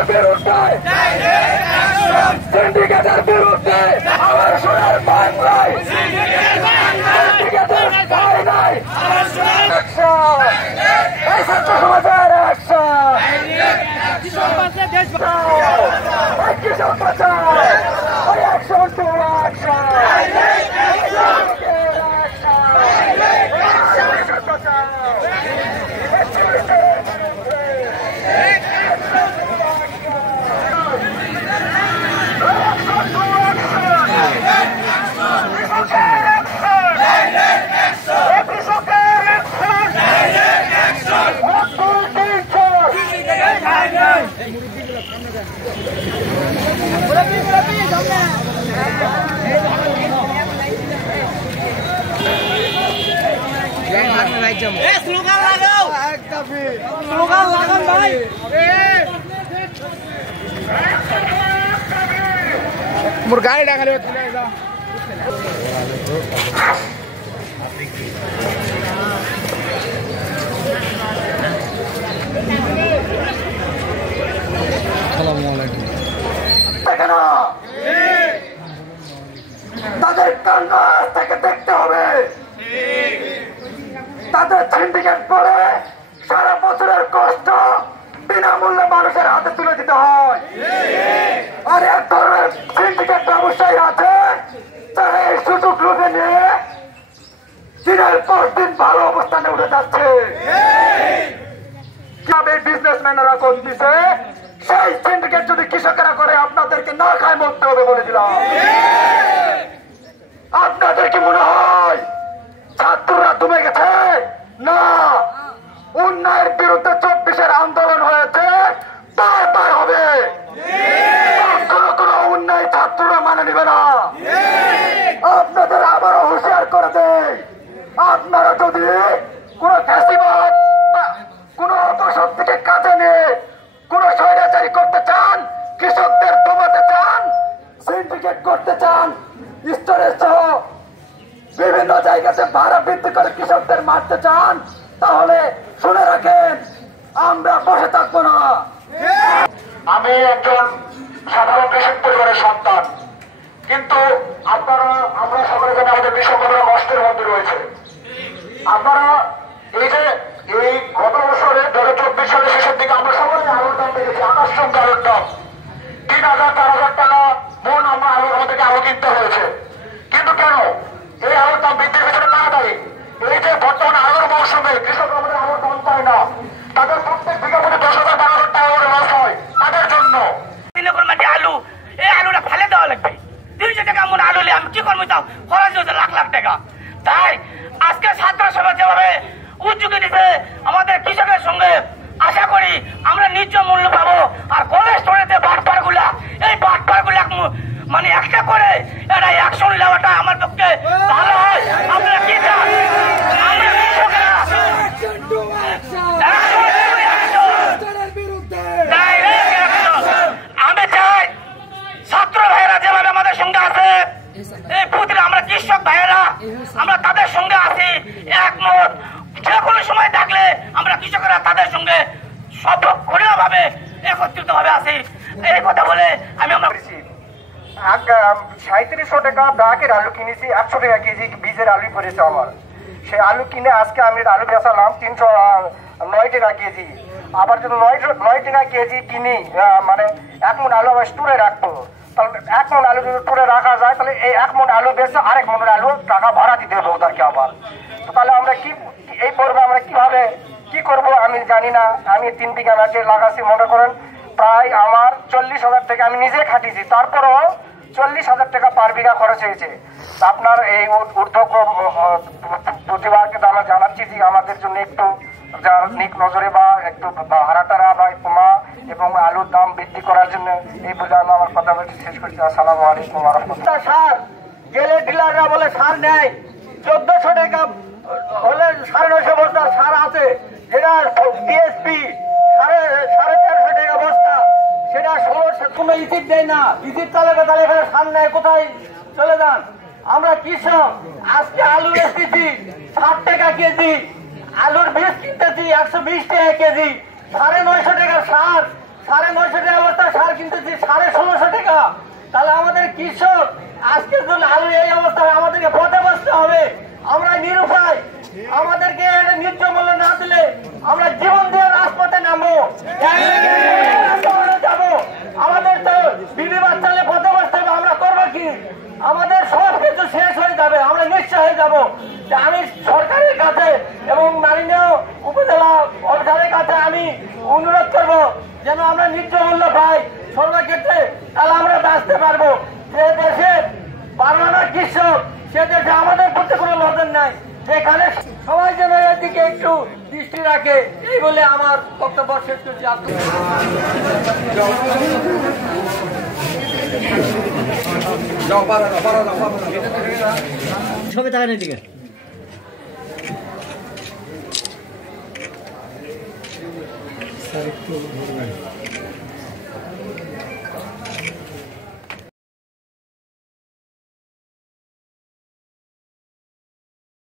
সিন্ডিকেটের বিরুদ্ধে সিন্ডিকেটের বিরুদ্ধে আমার সোনার বাংলায় সিন্ডিকেটের ভয় নাই। এই ছাত্র সমাজের কৃষক বাঁচাও, অ্যাকশন টু অ্যাকশন। মোর গাড়ি ডাকালে তাদের কান্না থেকে দেখতে হবে। তাদের সিন্ডিকেট করে সারা বছরের কষ্ট বিনামূল্যে মানুষের হাতে তুলে দিতে হয়। আর এক ধরনের সিন্ডিকেট ব্যবসায়ী আছে তারা এই সুযোগ লুটে নিয়ে দিনের পর দিন ভালো অবস্থানে উঠে যাচ্ছে। কিভাবে বিজনেসম্যানেরা করতেছে সেই সিন্ডিকেট যদি কৃষকেরা করে আপনাদেরকে না খায় মরতে হবে বলে দিলাম। আপনাদের কি মনে হয় ছাত্ররা দমে গেছে? না, অন্যায়ের বিরুদ্ধে 24-এর আন্দোলন হয়েছে, বারবার হবে। কোনো অন্যায় ছাত্ররা মানে নিবে না। আপনাদের আবারও হুঁশিয়ার করে দেয়, আপনারা যদি কোন ফ্যাসিবাদ বা কোন অপশক্তিকে কাজে নিয়ে কোন স্বৈরাচারী করতে চান, কৃষকদের দমাতে চান, সিন্ডিকেট করতে চান, স্টোরেজ সহ বিভিন্ন জায়গাতে ভাড়া বৃদ্ধি করে কৃষকদের মারতে চান, তাহলে শুনে রাখেন আমরা বসে থাকবো না। আমি একজন সাধারণ কৃষক পরিবারের সন্তান, কিন্তু আপনারা আমরা সকলে জানি আমাদের কৃষকরা কষ্টের মধ্যে রয়েছে। আপনারা এই যে এই গত বছরে 2024 সালের শেষের দিকে আমরা সবাই আলুর দাম দেখেছি, আকাশচুম্বী আলুর দাম 3000-4000 টাকা মন আমরা আমাদেরকে আলু কিনতে হয়েছে। কিন্তু কেন এই আলুর দাম বৃদ্ধির পিছনে না দায়ী? এই যে বর্তমানে আলুর মৌসুমে কৃষক আমাদের আলুর দাম পায় না, তাদের প্রত্যেক বিঘা প্রতি 10,000-12,000 টাকা করে লস হয় তাদের জন্য। আলু এই আলুটা ফেলে দেওয়া লাগবে। 200 টাকা মন আলু আমি কি করবো? তাও খরচ হচ্ছে লাখ লাখ টাকা। তাই আজকে ছাত্র সমাজ যেভাবে উদ্যোগে দিতে আমাদের কৃষকের সঙ্গে আশা করি আমরা ন্যায্য মূল্য পাবো। আর কলেজ স্টোরেতে বাটপার গুলা, এই বাটপার গুলা মানে একটা করে এটা অ্যাকশন নেওয়াটা আমার পক্ষে ভালো হয়। আপনারা কি চান? আমরা কৃষকেরা আমি চাই ছাত্র ভাইয়েরা যেভাবে আমাদের সঙ্গে আছে, এই প্রতিটা আমরা কৃষক ভাইয়েরা আমরা তাদের সঙ্গে আছি একমত। যে কোনো সময় থাকলে আমরা কৃষকেরা তাদের সঙ্গে সক্রিয় ভাবে একত্রিত ভাবে আছি। এই কথা বলে আমি আমরা 3700 টাকা ব্রাকের আলু কিনেছি, 100 টাকা কেজি বীজের আলু পড়েছে আমার। সেই আলু কিনে আজকে আমি আলু বেচালাম 309 টাকা কেজি। আবার যদি 9 টাকা কেজি কিনি, মানে 1 মণ আলু আমার স্টোরে রাখবো, তাহলে 1 মণ আলু যদি স্টোরে রাখা যায় তাহলে এই 1 মণ আলু বেচে আরেক মণ আলু টাকা ভাড়া দিতে হবে ওদেরকে আবার। তো তাহলে আমরা কি এই পর্বে আমরা কিভাবে কি করব আমি জানি না। আমি 3 বিঘা মাঠে লাগাচ্ছি, মনে করেন প্রায় আমার 40,000 টাকা আমি নিজে খাটিয়েছি, তারপরেও 40,000 টাকা পার বিঘা খরচ হয়েছে। আপনার এই ঊর্ধ্ব প্রতিবারকে আমরা জানাচ্ছি যে আমাদের জন্য একটু নিক নজরে বা একটু হারাটারা বা কমা এবং আলুর দাম বৃদ্ধি করার জন্য এই বলে আমি আমার কথা বলতে শেষ করছি। আসসালামু আলাইকুম ওয়া রাহমাতুল্লাহ। সার গেলে ডিলাররা বলে সার নেয় 1400 টাকা হলে 950 বস্তা সার আছে, যেটা টিএসপি 1350 টাকা বস্তা, সেটা কোনো ইজিট দেয় না। ইজিট চালাতে তাহলে এখানে সার নেয় কোথায় চলে যান। আমরা কৃষক আজকে আলু এসেছি 60 টাকা কেজি, আলুর বীজ কিনতেছি 120 টাকা কেজি, 950 টাকা সার, 950 টাকা আমার কিনতেছি 1650 টাকা, তাহলে আমাদের কৃষক আজকের জন্য আলু এই অবস্থায় আমাদেরকে পথে বসতে হবে। আমরা নিরুপায়, আমাদেরকে ন্যায্য মূল্য না দিলে আমরা জীবন দিয়ে রাজপথে নামবো, যাবো। আমাদের তো বিবি বাচ্চালে পথে বসতে হবে, আমরা করবো কি? আমাদের সব কিছু শেষ হয়ে যাবে, আমরা নিঃস্ব হয়ে যাবো। আমি সরকারের কাছে এবং মাননীয় উপজেলা অফিসারের কাছে আমি অনুরোধ করব যেন আমরা ন্যায্য মূল্য পাই সর্বক্ষেত্রে, তাহলে আমরা বাঁচতে পারবো। যে দেশে বাংলার কৃষক, সে দেশে আমাদের প্রতি কোনো নজর নাই, যেখানে সবাই যেন এর দিকে একটু দৃষ্টি রাখে, এই বলে আমার বক্তব্য শেষ করছি। সবাই তাকান এদিকে। স্যার একটু